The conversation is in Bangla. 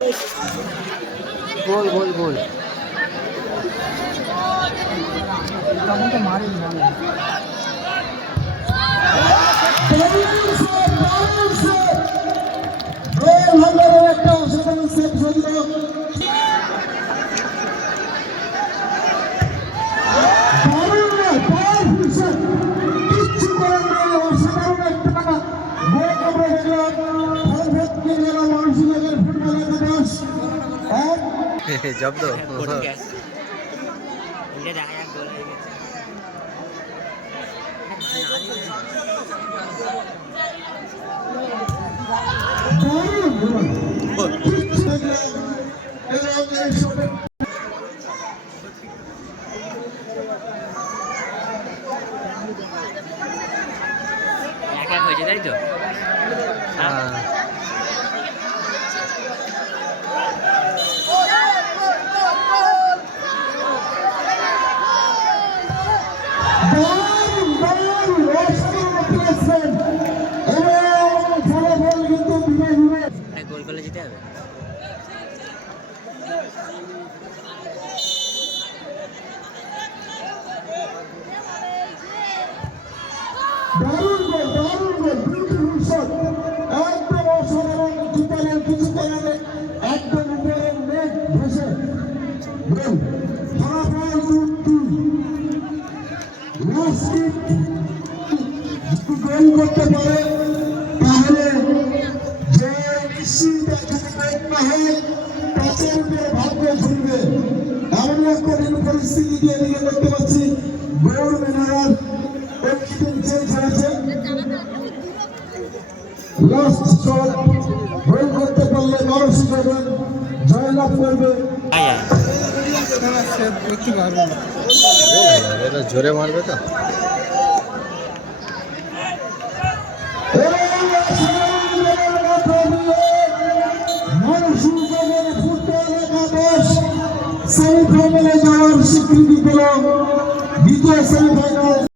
গোল গোল গোল তো মারি একটা অসাধারণ সেভ ছিল। জব্দ হয়েছে তাই তো গোল করলে জিতে হবে। একদম অসাধারণ কিপারের কিছু করার একদম উপরে নেট ভেসে ফলাফল 2-2 গোল করতে পারে তাহলে যে নিশ্চিত না হয় পাঁচের উপরে ভাগ্য ঘুরবে। এমন একটা পরিস্থিতি দিয়ে এদিকে দেখতে পাচ্ছি গৌর মিনারাল চেঞ্জ হয়েছে। লাস্ট শট গোল করতে পারলে মানসিক জয়লাভ করবে। জোরে মারবে তো সেমিফাইনালে যাওয়ার স্বীকৃতি পেল দ্বিতীয় সেমিফাইনাল।